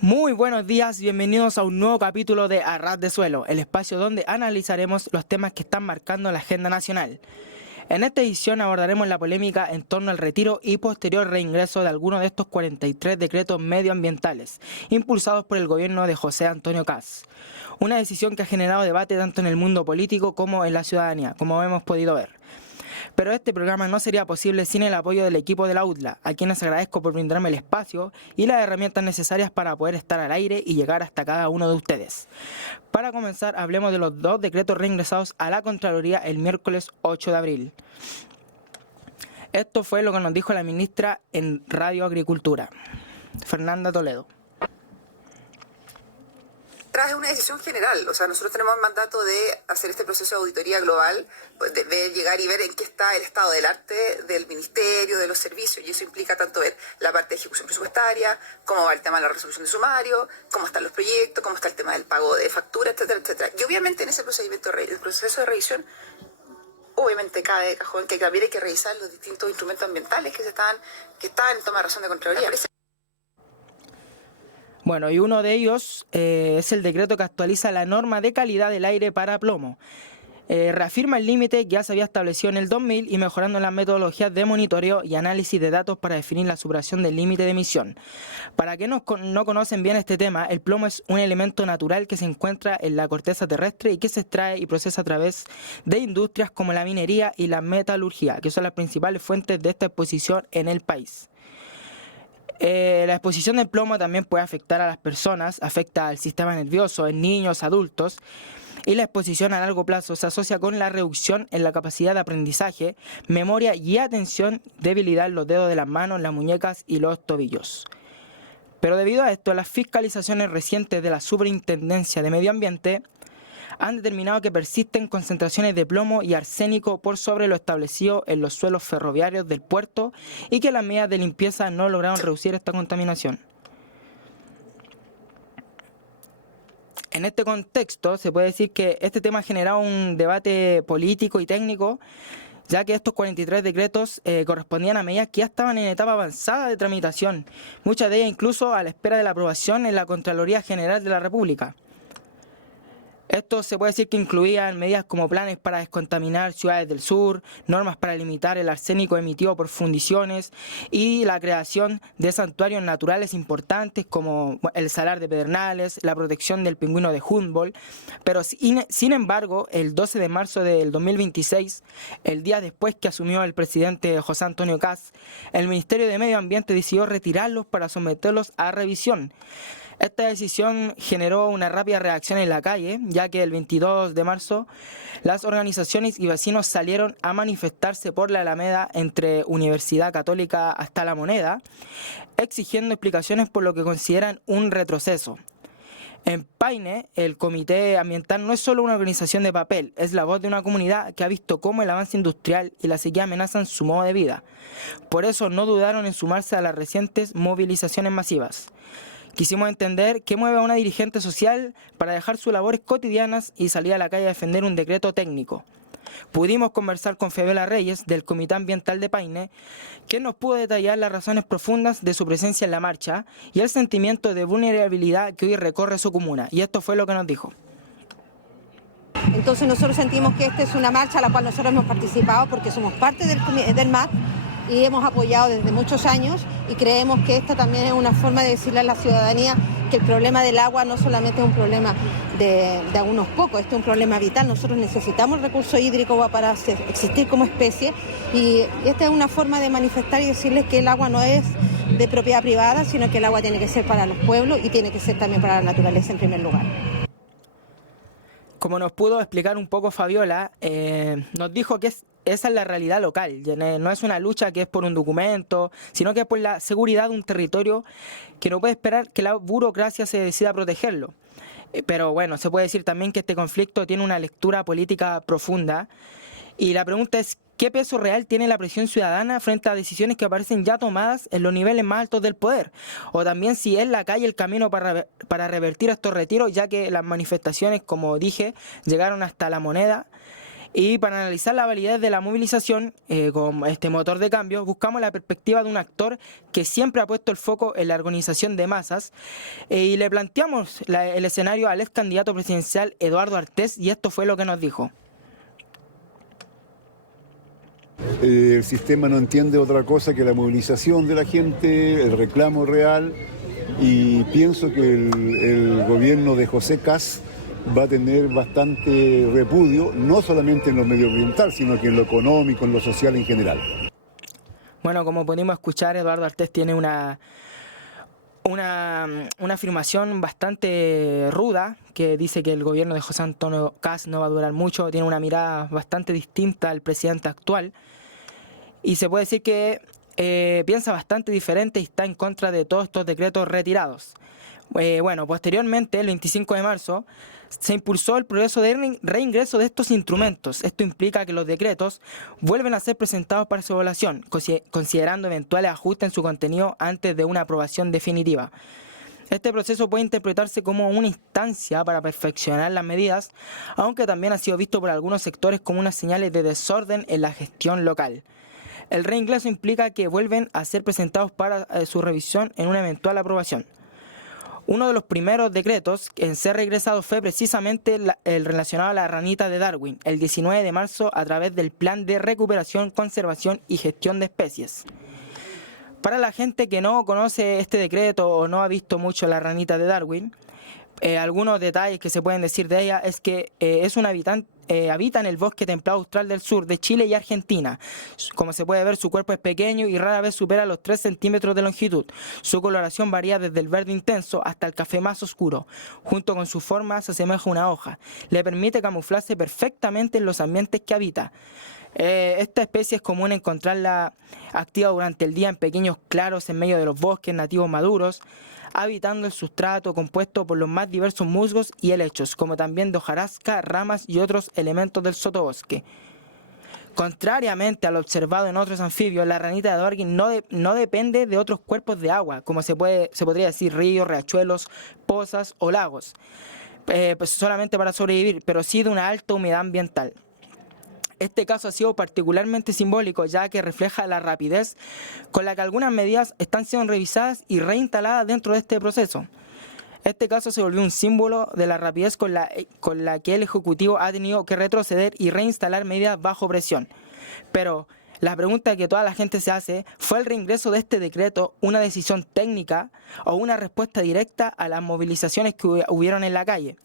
Muy buenos días, bienvenidos a un nuevo capítulo de A Ras de Suelo, el espacio donde analizaremos los temas que están marcando la agenda nacional. En esta edición abordaremos la polémica en torno al retiro y posterior reingreso de algunos de estos 43 decretos medioambientales, impulsados por el gobierno de José Antonio Kast. Una decisión que ha generado debate tanto en el mundo político como en la ciudadanía, como hemos podido ver. Pero este programa no sería posible sin el apoyo del equipo de la UDLA, a quienes agradezco por brindarme el espacio y las herramientas necesarias para poder estar al aire y llegar hasta cada uno de ustedes. Para comenzar, hablemos de los dos decretos reingresados a la Contraloría el miércoles 8 de abril. Esto fue lo que nos dijo la ministra en Radio Agricultura, Fernanda Toledo. Es una decisión general, o sea, nosotros tenemos el mandato de hacer este proceso de auditoría global, de llegar y ver en qué está el estado del arte del ministerio, de los servicios, y eso implica tanto ver la parte de ejecución presupuestaria, cómo va el tema de la resolución de sumario, cómo están los proyectos, cómo está el tema del pago de factura, etcétera, etcétera. Y obviamente en ese procedimiento, el proceso de revisión, obviamente cabe de cajón que también hay que revisar los distintos instrumentos ambientales que están en toma de razón de Contraloría. Bueno, y uno de ellos es el decreto que actualiza la norma de calidad del aire para plomo. Reafirma el límite que ya se había establecido en el 2000 y mejorando las metodologías de monitoreo y análisis de datos para definir la superación del límite de emisión. Para quienes no conocen bien este tema, el plomo es un elemento natural que se encuentra en la corteza terrestre y que se extrae y procesa a través de industrias como la minería y la metalurgia, que son las principales fuentes de esta exposición en el país. La exposición del plomo también puede afectar a las personas, afecta al sistema nervioso en niños, adultos, y la exposición a largo plazo se asocia con la reducción en la capacidad de aprendizaje, memoria y atención, debilidad en los dedos de las manos, las muñecas y los tobillos. Pero debido a esto, las fiscalizaciones recientes de la Superintendencia de Medio Ambiente han determinado que persisten concentraciones de plomo y arsénico por sobre lo establecido en los suelos ferroviarios del puerto y que las medidas de limpieza no lograron reducir esta contaminación. En este contexto, se puede decir que este tema ha generado un debate político y técnico, ya que estos 43 decretos correspondían a medidas que ya estaban en etapa avanzada de tramitación, muchas de ellas incluso a la espera de la aprobación en la Contraloría General de la República. Esto se puede decir que incluían medidas como planes para descontaminar ciudades del sur, normas para limitar el arsénico emitido por fundiciones y la creación de santuarios naturales importantes como el Salar de Pedernales, la protección del pingüino de Humboldt. Pero sin embargo, el 12 de marzo del 2026, el día después que asumió el presidente José Antonio Kast, el Ministerio de Medio Ambiente decidió retirarlos para someterlos a revisión. Esta decisión generó una rápida reacción en la calle, ya que el 22 de marzo las organizaciones y vecinos salieron a manifestarse por la Alameda entre Universidad Católica hasta La Moneda, exigiendo explicaciones por lo que consideran un retroceso. En Paine, el Comité Ambiental no es solo una organización de papel, es la voz de una comunidad que ha visto cómo el avance industrial y la sequía amenazan su modo de vida. Por eso no dudaron en sumarse a las recientes movilizaciones masivas. Quisimos entender qué mueve a una dirigente social para dejar sus labores cotidianas y salir a la calle a defender un decreto técnico. Pudimos conversar con Fabiola Reyes, del Comité Ambiental de Paine, quien nos pudo detallar las razones profundas de su presencia en la marcha y el sentimiento de vulnerabilidad que hoy recorre su comuna. Y esto fue lo que nos dijo. Entonces nosotros sentimos que esta es una marcha a la cual nosotros hemos participado porque somos parte del MAT y hemos apoyado desde muchos años y creemos que esta también es una forma de decirle a la ciudadanía que el problema del agua no solamente es un problema de unos pocos, este es un problema vital. Nosotros necesitamos el recurso hídrico para existir como especie y esta es una forma de manifestar y decirles que el agua no es de propiedad privada, sino que el agua tiene que ser para los pueblos y tiene que ser también para la naturaleza en primer lugar. Como nos pudo explicar un poco Fabiola, nos dijo que esa es la realidad local, no es una lucha que es por un documento, sino que es por la seguridad de un territorio que no puede esperar que la burocracia se decida a protegerlo. Pero bueno, se puede decir también que este conflicto tiene una lectura política profunda y la pregunta es, ¿qué peso real tiene la presión ciudadana frente a decisiones que aparecen ya tomadas en los niveles más altos del poder? O también si es la calle el camino para revertir estos retiros, ya que las manifestaciones, como dije, llegaron hasta La Moneda Y para analizar la validez de la movilización con este motor de cambio, buscamos la perspectiva de un actor que siempre ha puesto el foco en la organización de masas y le planteamos el escenario al ex candidato presidencial Eduardo Artés y esto fue lo que nos dijo. El sistema no entiende otra cosa que la movilización de la gente, el reclamo real, y pienso que el gobierno de José Kast va a tener bastante repudio, no solamente en lo medioambiental, sino que en lo económico, en lo social en general. Bueno, como pudimos escuchar, Eduardo Artés tiene una afirmación bastante ruda, que dice que el gobierno de José Antonio Kast no va a durar mucho, tiene una mirada bastante distinta al presidente actual, y se puede decir que piensa bastante diferente y está en contra de todos estos decretos retirados. Bueno, posteriormente, el 25 de marzo, se impulsó el proceso de reingreso de estos instrumentos. Esto implica que los decretos vuelven a ser presentados para su evaluación, considerando eventuales ajustes en su contenido antes de una aprobación definitiva. Este proceso puede interpretarse como una instancia para perfeccionar las medidas, aunque también ha sido visto por algunos sectores como unas señales de desorden en la gestión local. El reingreso implica que vuelven a ser presentados para su revisión en una eventual aprobación. Uno de los primeros decretos en ser regresado fue precisamente el relacionado a la ranita de Darwin, el 19 de marzo a través del Plan de Recuperación, Conservación y Gestión de Especies. Para la gente que no conoce este decreto o no ha visto mucho la ranita de Darwin, algunos detalles que se pueden decir de ella es que es un habita en el bosque templado austral del sur de Chile y Argentina. Como se puede ver, su cuerpo es pequeño y rara vez supera los 3 centímetros de longitud. Su coloración varía desde el verde intenso hasta el café más oscuro. Junto con su forma se asemeja a una hoja. Le permite camuflarse perfectamente en los ambientes que habita. Esta especie es común encontrarla activa durante el día en pequeños claros en medio de los bosques nativos maduros, habitando el sustrato compuesto por los más diversos musgos y helechos, como también de hojarasca, ramas y otros elementos del sotobosque. Contrariamente a lo observado en otros anfibios, la ranita de Darwin no depende de otros cuerpos de agua, como se podría decir ríos, riachuelos, pozas o lagos, pues solamente para sobrevivir, pero sí de una alta humedad ambiental. Este caso ha sido particularmente simbólico, ya que refleja la rapidez con la que algunas medidas están siendo revisadas y reinstaladas dentro de este proceso. Este caso se volvió un símbolo de la rapidez con la que el Ejecutivo ha tenido que retroceder y reinstalar medidas bajo presión. Pero la pregunta que toda la gente se hace, ¿fue el reingreso de este decreto una decisión técnica o una respuesta directa a las movilizaciones que hubieron en la calle?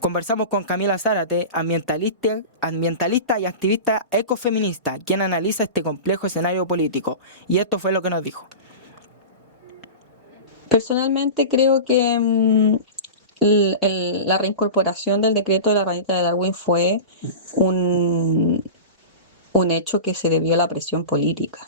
Conversamos con Camila Zárate, ambientalista y activista ecofeminista, quien analiza este complejo escenario político. Y esto fue lo que nos dijo. Personalmente creo que la reincorporación del decreto de la ranita de Darwin fue un hecho que se debió a la presión política.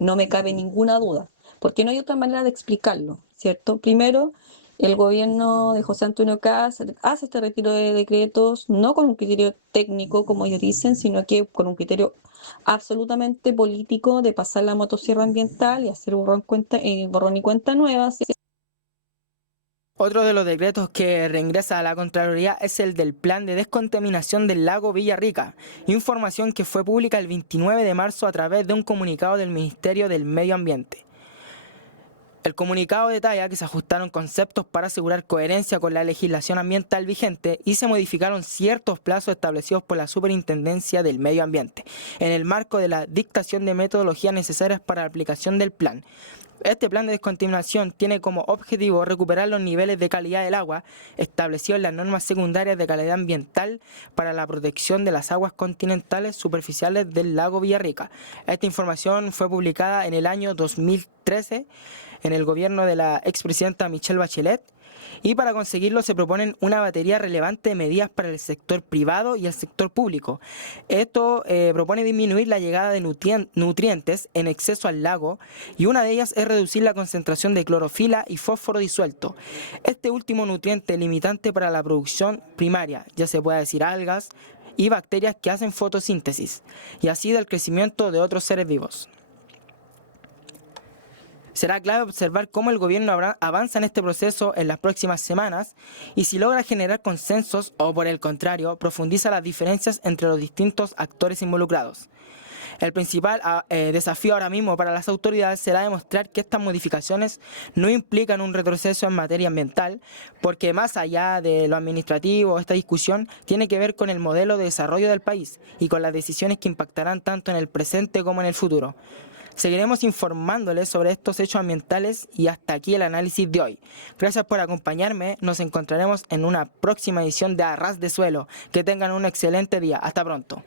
No me cabe ninguna duda, porque no hay otra manera de explicarlo, ¿cierto? Primero, el gobierno de José Antonio Kast hace este retiro de decretos no con un criterio técnico, como ellos dicen, sino que con un criterio absolutamente político de pasar la motosierra ambiental y hacer borrón y cuenta nueva. Otro de los decretos que reingresa a la Contraloría es el del Plan de Descontaminación del lago Villarrica, información que fue pública el 29 de marzo a través de un comunicado del Ministerio del Medio Ambiente. El comunicado detalla que se ajustaron conceptos para asegurar coherencia con la legislación ambiental vigente y se modificaron ciertos plazos establecidos por la Superintendencia del Medio Ambiente, en el marco de la dictación de metodologías necesarias para la aplicación del plan. Este plan de descontaminación tiene como objetivo recuperar los niveles de calidad del agua establecidos en las normas secundarias de calidad ambiental para la protección de las aguas continentales superficiales del lago Villarrica. Esta información fue publicada en el año 2013 en el gobierno de la expresidenta Michelle Bachelet, y para conseguirlo se proponen una batería relevante de medidas para el sector privado y el sector público. Esto propone disminuir la llegada de nutrientes en exceso al lago, y una de ellas es reducir la concentración de clorofila y fósforo disuelto. Este último nutriente limitante para la producción primaria, ya se puede decir algas y bacterias que hacen fotosíntesis, y así del crecimiento de otros seres vivos. Será clave observar cómo el gobierno avanza en este proceso en las próximas semanas y si logra generar consensos o, por el contrario, profundiza las diferencias entre los distintos actores involucrados. El principal desafío ahora mismo para las autoridades será demostrar que estas modificaciones no implican un retroceso en materia ambiental, porque más allá de lo administrativo, esta discusión tiene que ver con el modelo de desarrollo del país y con las decisiones que impactarán tanto en el presente como en el futuro. Seguiremos informándoles sobre estos hechos ambientales y hasta aquí el análisis de hoy. Gracias por acompañarme, nos encontraremos en una próxima edición de A Ras de Suelo. Que tengan un excelente día, hasta pronto.